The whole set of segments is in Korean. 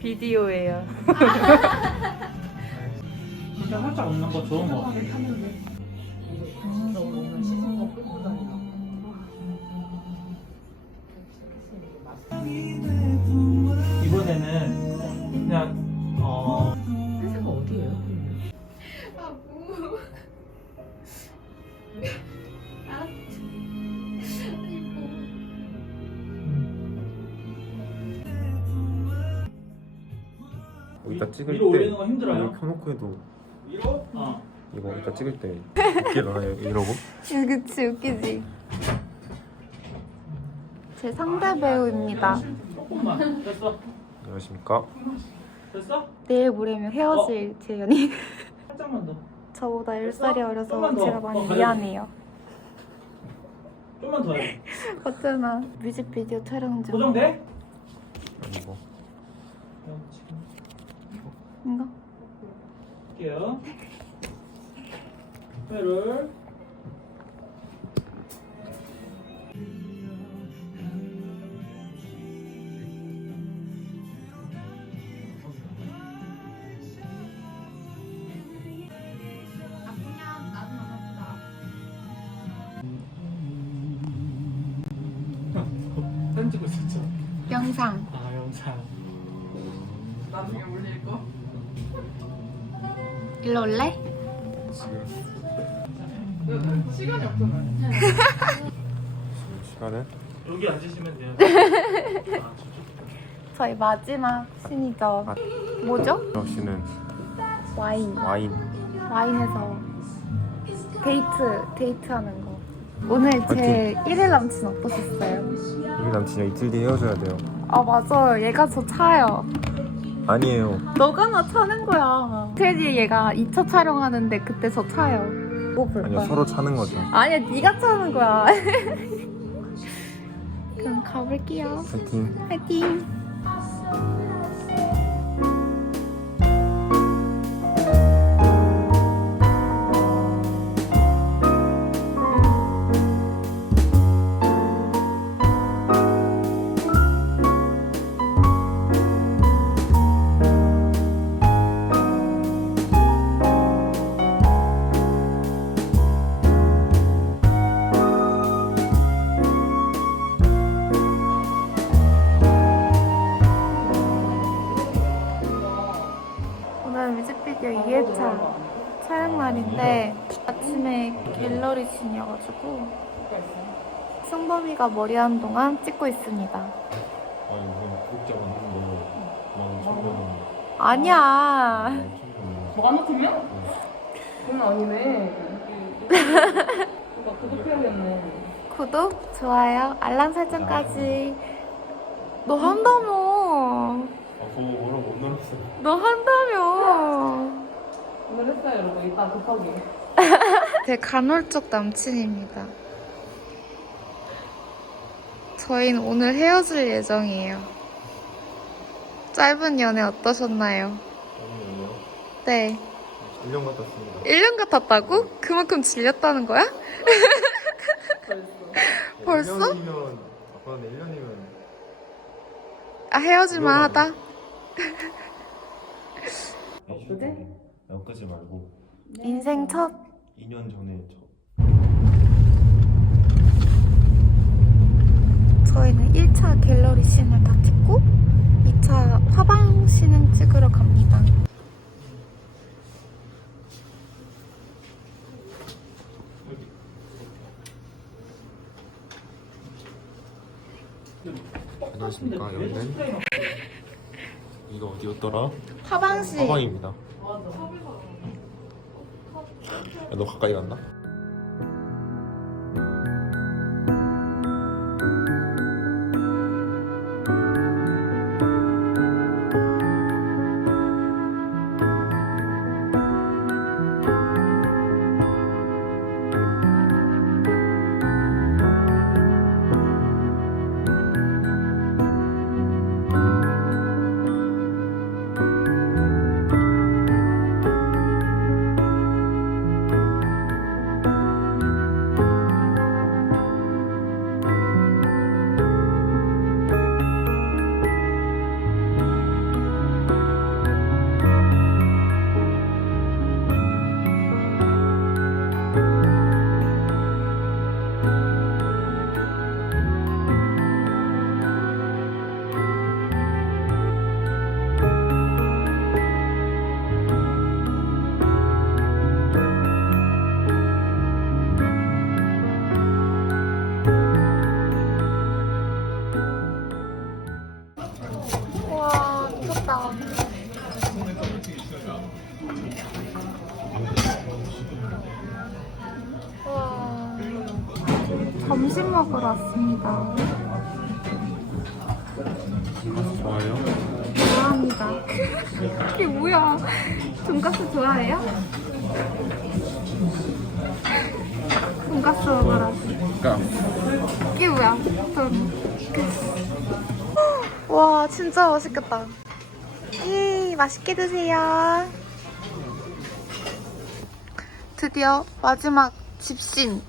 비디오예요. 그렇게 살짝 없는 거 좋은 거. 이번 이따 찍을 위로 때 올리는 거 힘들어요? 이거 켜놓고 해도 위로? 어. 이거 이따 찍을 때 웃기잖아요 이러고 그치 웃기지. 제 상대 배우입니다. 조금만 됐어 안녕하십니까 됐어? 내일 모레면 헤어질 제 연인. 살짝만 더 저보다 10살이 어려서. 제가 많이 어. 미안해요. 좀만 더 해. 어쩌나 뮤직비디오 촬영 중. 고정돼? 아니고 이거? 할게요. 회를. 아 영상 일로 올래? 지금 시간이 없잖아요. 지금 시간은 여기 앉으시면 돼요 아, 저희 마지막 신이죠. 아. 뭐죠? 저 씨는 와인. 와인 와인에서 데이트, 데이트하는 거. 오늘 제 1일 남친 어떠셨어요? 우리 남친이 이틀 뒤에 헤어져야 돼요 아, 맞아요. 얘가 저 차요. 아니에요 너가 나 차는 거야. 뒤에 얘가 2차 촬영하는데 그때 저 차요. 뭐 볼까? 아니요 서로 차는 거죠 아니야, 네가 차는 거야. 그럼 가볼게요. 파이팅 파이팅. 촬영 날인데 아침에 갤러리 신이어가지고 승범이가 머리하는 동안 찍고 있습니다. 아 이건 구독자가 너무 너무 아니야. 뭐안 같으면? 그건 아니네. 누가 구독해야겠네. 구독, 좋아요, 알람 설정까지. 너 한다며. 아 그거 뭐라고 못 놀았어 너 한다며. 오늘 했어요, 여러분. 이따 급하게. 제 간헐적 남친입니다. 저희는 오늘 헤어질 예정이에요. 짧은 연애 어떠셨나요? 아니에요 네. 1년 같았습니다 1년 같았다고? 그만큼 질렸다는 거야? 벌써? 1년이면 아빠는 1년이면 아, 헤어질만 하다? 그지? 여기까지 말고 인생 첫 2년 전에 저 저희는 1차 갤러리 씬을 다 찍고 2차 화방 씬을 찍으러 갑니다. 안녕하십니까 여기는 이거 어디였더라? 화방 씬. 화방입니다 야, 너 가까이 갔나? 좋아요. 좋아합니다. 이게 뭐야? 돈가스 좋아해요? 돈가스 먹으러 왔어. 그러니까 이게 뭐야? 돈. 와, 진짜 맛있겠다. 예, 맛있게 드세요. 드디어 마지막 집신.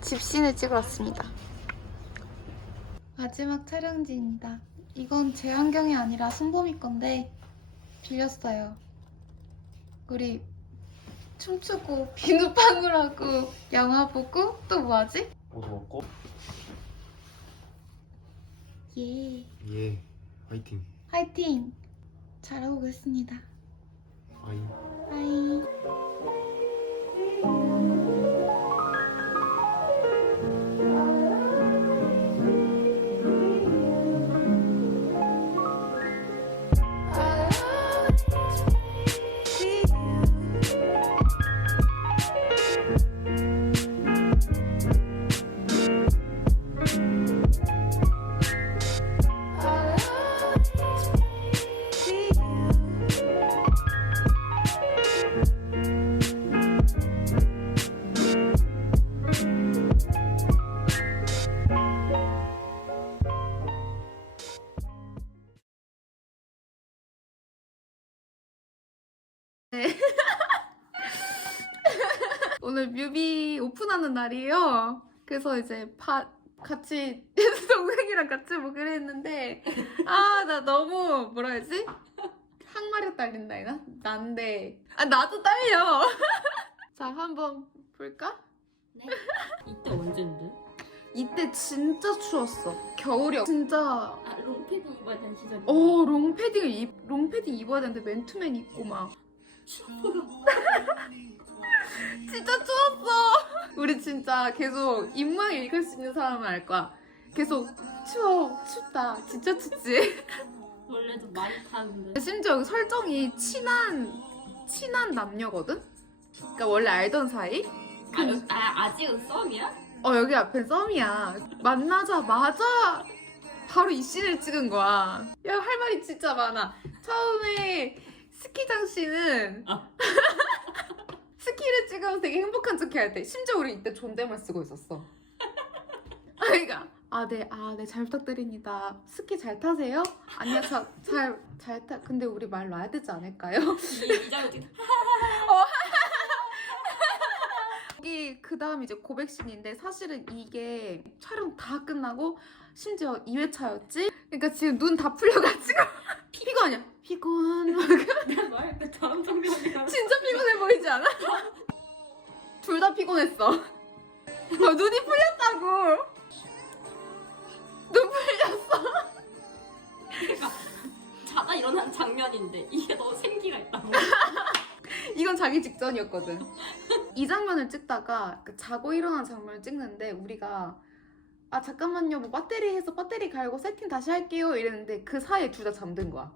집신을 찍으러 왔습니다. 마지막 촬영지입니다. 이건 제 안경이 아니라 순범이 건데 빌렸어요. 우리 춤추고 비누방울하고 영화 보고 또 뭐하지? 옷 먹고 예. 예 화이팅. 화이팅! 잘하고 오겠습니다. 아이. 바이. 날이에요. 그래서 이제 파, 같이 동생이랑 같이 보기로 했는데 아 나 너무 뭐라 해야지? 항마력 딸린다 이나? 난데 아 나도 딸려. 자 한번 볼까? 이때 언젠데? 이때 진짜 추웠어. 겨울이야. 진짜 아 롱패딩 입어야 되는 시절이 어 롱패딩을 입 롱패딩 입어야 되는데 맨투맨 입고 막 진짜 추웠어. 우리 진짜 계속 입모양을 읽을 수 있는 사람은 알 거야. 계속 추워 춥다 진짜 춥지. 원래도 많이 타는데 심지어 여기 설정이 친한 친한 남녀거든. 그러니까 원래 알던 사이. 아, 여- 아 아직은 썸이야? 어 여기 앞엔 썸이야. 만나자마자 바로 이 씬을 찍은 거야. 야 할 말이 진짜 많아. 처음에 스키장 씬은 아. 스키를 찍으면서 되게 행복한 척 해야 돼. 심지어 우리 이때 존댓말 쓰고 있었어. 아, 그러니까 아 네, 아 네, 잘 부탁드립니다. 스키 잘 타세요? 아니요, 저 잘 잘 타. 근데 우리 말 놔야 되지 않을까요? 이, 이 장면 찍 여기 그 다음 이제 고백신인데 사실은 이게 촬영 다 끝나고 심지어 2회차였지? 그러니까 지금 눈 다 풀려가지고 피곤하냐? 피곤 내가 말할 때 다음 장면이야 진짜 피곤해 보이지 않아? 둘 다 피곤했어. 어, 눈이 풀렸다고. 눈 풀렸어. 자다 일어난 장면인데 이게 너무 생기가 있다고. 이건 자기 직전이었거든. 이 장면을 찍다가 그 자고 일어난 장면을 찍는데 우리가 아 잠깐만요. 뭐 배터리 해서 배터리 갈고 세팅 다시 할게요. 이랬는데 그 사이에 둘 다 잠든 거야.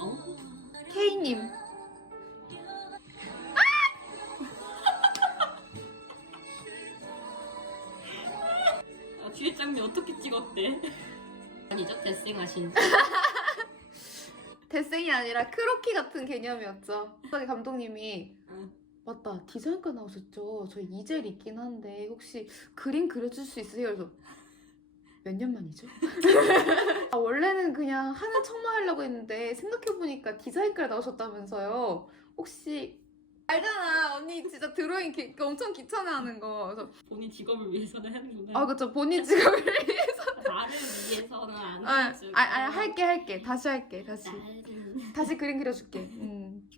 어? K님 어떻게 찍었대? 아니죠 데싱하신 대생이 아니라 크로키 같은 개념이었죠 갑자기 감독님이 응. 맞다 디자인과 나오셨죠 저희 이젤 있긴 한데 혹시 그림 그려줄 수 있으세요? 그래서 몇 년 만이죠? 아, 원래는 그냥 하는 척만 하려고 했는데 생각해보니까 디자인과 나오셨다면서요 혹시 알잖아. 언니 진짜 드로잉 기- 엄청 귀찮아하는 거. 그래서 본인 직업을 위해서는 하는구나. 아 그쵸. 본인 직업을 위해서. 나를 위해서는 안 아, 해주고 아, 아 할게 할게. 다시 할게 다시. 다시 그림 그려줄게. 음.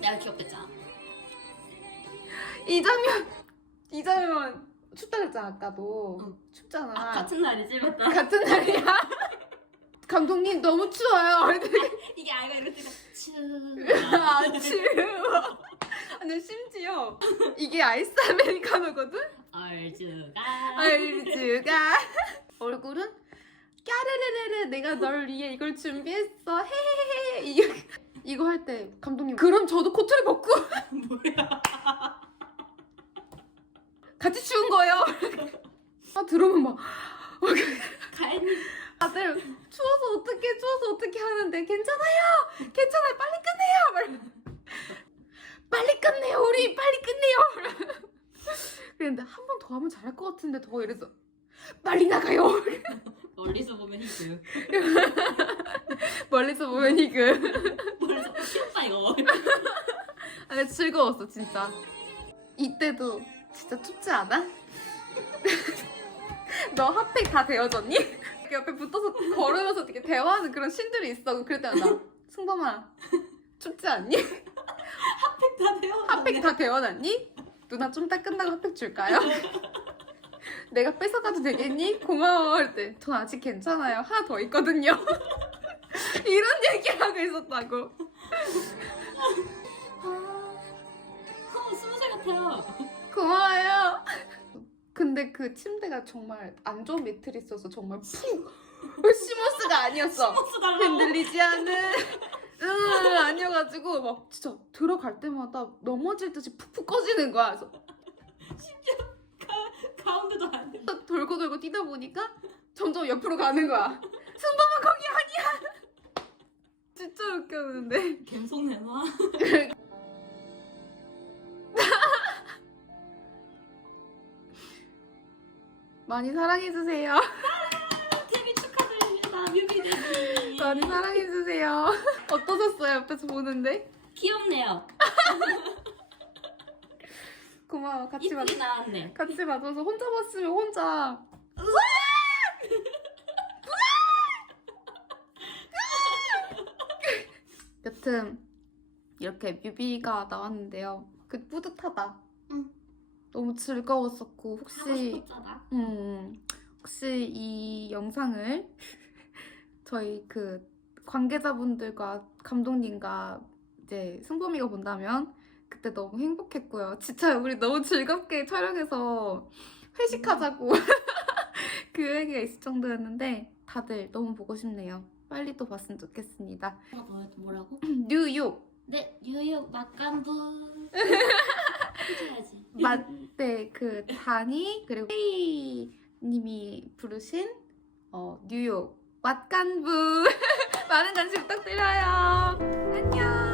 내가 기억했잖아. 이 장면 이 장면 춥다 그랬잖아 아까도. 응. 춥잖아. 아 같은 날이지 맞다. 같은 날이야 감독님 너무 추워요. 이게 아이가 이럴 때가 츄 아 추워 근데 심지어 이게 아이스 아메리카노거든? 얼주가. 알즈가. 얼굴은 까르르르르 내가 널 위해 이걸 준비했어. 헤헤헤 이거 이거 할 때 감독님 그럼 저도 코트를 벗고. 뭐야? 같이 추운 거예요. 아 들으면 막. 가인이 다들 추워서 어떻게 추워서 어떻게 하는데 괜찮아요 괜찮아요 빨리 끝내요 막. 빨리 끝내요 우리 빨리 끝내요 그랬는데 한 번 더 하면 잘할 것 같은데 더 이래서 빨리 나가요 멀리서 보면 히그. 멀리서 보면 이그 멀리서 귀엽다 이거. 아 근데 즐거웠어 진짜 이때도 진짜 춥지 않아? 너 핫팩 다 데워졌니? 이렇게 옆에 붙어서 걸으면서 이렇게 대화하는 그런 신들이 있어 그럴 때마다 나 승범아 춥지 않니? 다 돼요. 핫팩 다 데워놨니? 누나 좀 이따 끝나고 핫팩 줄까요? 내가 뺏어가도 되겠니? 고마워 할 때 전 아직 괜찮아요 하나 더 있거든요 이런 얘기하고 있었다고 어, 스무 살 같아요. 고마워요. 근데 그 침대가 정말 안 좋은 매트리스여서 정말 푹 시모스가 아니었어. 버스 달라고. 흔들리지 않은 응 아니어가지고 막 진짜 들어갈 때마다 넘어질 듯이 푹푹 꺼지는 거야. 그래서 가운데도 안 돼. 돌고 돌고 뛰다 보니까 점점 옆으로 가는 거야. 승범아 거기 아니야. 진짜 웃겼는데. 갬성 내놔. 많이 사랑해주세요. 데뷔 축하드립니다. 뮤비 데뷔. 많이 사랑해주세요. 어떠셨어요? 옆에서 보는데? 귀엽네요. 고마워. 같이 봐. 이쁘게 나왔네. 같이 맞아서 혼자 봤으면 혼자 여튼 이렇게 뮤비가 나왔는데요. 그 뿌듯하다. 응. 너무 즐거웠었고 혹시 싶었잖아. 음 혹시 이 영상을 저희 그 관계자분들과 감독님과 이제 승범이가 본다면 그때 너무 행복했고요. 진짜 우리 너무 즐겁게 촬영해서 회식하자고 그 얘기가 있을 정도였는데 다들 너무 보고 싶네요. 빨리 또 봤으면 좋겠습니다. 뭐라고? 뉴욕 네, 뉴욕 막간부. 해줘야지. 맞 네 그 다니 그리고 헤이 님이 부르신 어, 뉴욕 맛간부 많은 관심 부탁드려요. 안녕.